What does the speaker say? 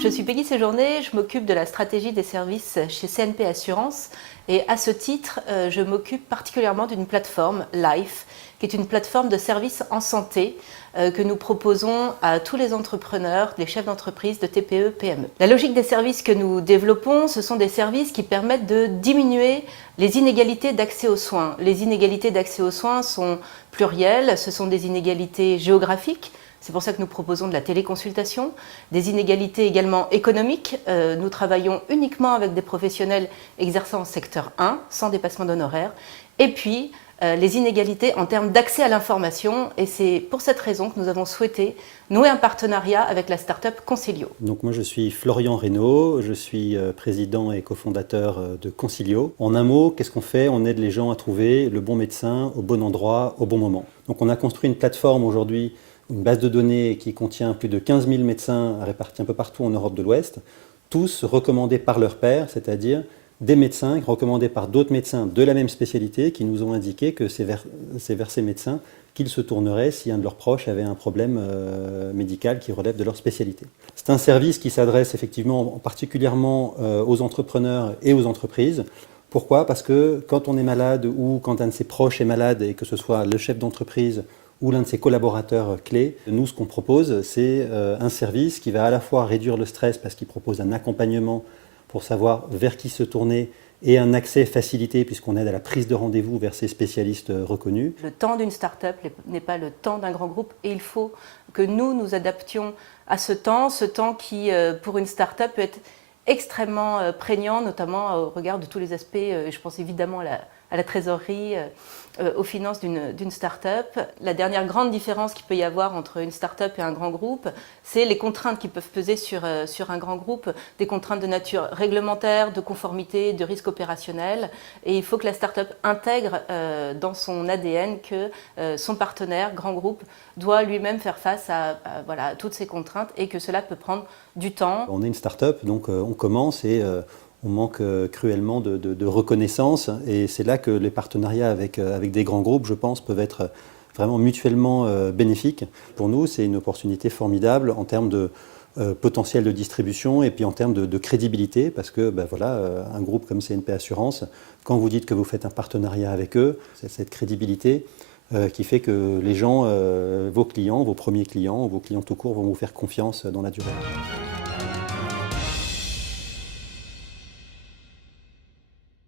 Je suis Peggy Séjourné, je m'occupe de la stratégie des services chez CNP Assurance et à ce titre, je m'occupe particulièrement d'une plateforme, Life, qui est une plateforme de services en santé que nous proposons à tous les entrepreneurs, les chefs d'entreprise de TPE, PME. La logique des services que nous développons, ce sont des services qui permettent de diminuer les inégalités d'accès aux soins. Les inégalités d'accès aux soins sont plurielles, ce sont des inégalités géographiques. C'est pour ça que nous proposons de la téléconsultation, des inégalités également économiques. Nous travaillons uniquement avec des professionnels exerçant en secteur 1, sans dépassement d'honoraires. Et puis, les inégalités en termes d'accès à l'information. Et c'est pour cette raison que nous avons souhaité nouer un partenariat avec la start-up Concilio. Donc moi je suis Florian Reynaud, je suis président et cofondateur de Concilio. En un mot, qu'est-ce qu'on fait? On aide les gens à trouver le bon médecin au bon endroit, au bon moment. Donc on a construit une plateforme aujourd'hui, une base de données qui contient plus de 15 000 médecins répartis un peu partout en Europe de l'Ouest, tous recommandés par leur pairs, c'est-à-dire des médecins recommandés par d'autres médecins de la même spécialité qui nous ont indiqué que c'est vers ces médecins qu'ils se tourneraient si un de leurs proches avait un problème médical qui relève de leur spécialité. C'est un service qui s'adresse effectivement particulièrement aux entrepreneurs et aux entreprises. Pourquoi? Parce que quand on est malade ou quand un de ses proches est malade et que ce soit le chef d'entreprise ou l'un de ses collaborateurs clés, nous ce qu'on propose c'est un service qui va à la fois réduire le stress parce qu'il propose un accompagnement pour savoir vers qui se tourner et un accès facilité puisqu'on aide à la prise de rendez-vous vers ces spécialistes reconnus. Le temps d'une start-up n'est pas le temps d'un grand groupe et il faut que nous nous adaptions à ce temps qui pour une start-up peut être extrêmement prégnant, notamment au regard de tous les aspects, je pense évidemment à la trésorerie, aux finances d'une start-up. La dernière grande différence qu'il peut y avoir entre une start-up et un grand groupe, c'est les contraintes qui peuvent peser sur un grand groupe, des contraintes de nature réglementaire, de conformité, de risque opérationnel. Et il faut que la start-up intègre dans son ADN que son partenaire, grand groupe, doit lui-même faire face à toutes ces contraintes et que cela peut prendre du temps. On est une start-up, donc on commence et on manque cruellement de reconnaissance et c'est là que les partenariats avec des grands groupes, je pense, peuvent être vraiment mutuellement bénéfiques. Pour nous, c'est une opportunité formidable en termes de potentiel de distribution et puis en termes de crédibilité parce que un groupe comme CNP Assurance, quand vous dites que vous faites un partenariat avec eux, c'est cette crédibilité qui fait que les gens, vos clients, vos premiers clients, vos clients tout court vont vous faire confiance dans la durée.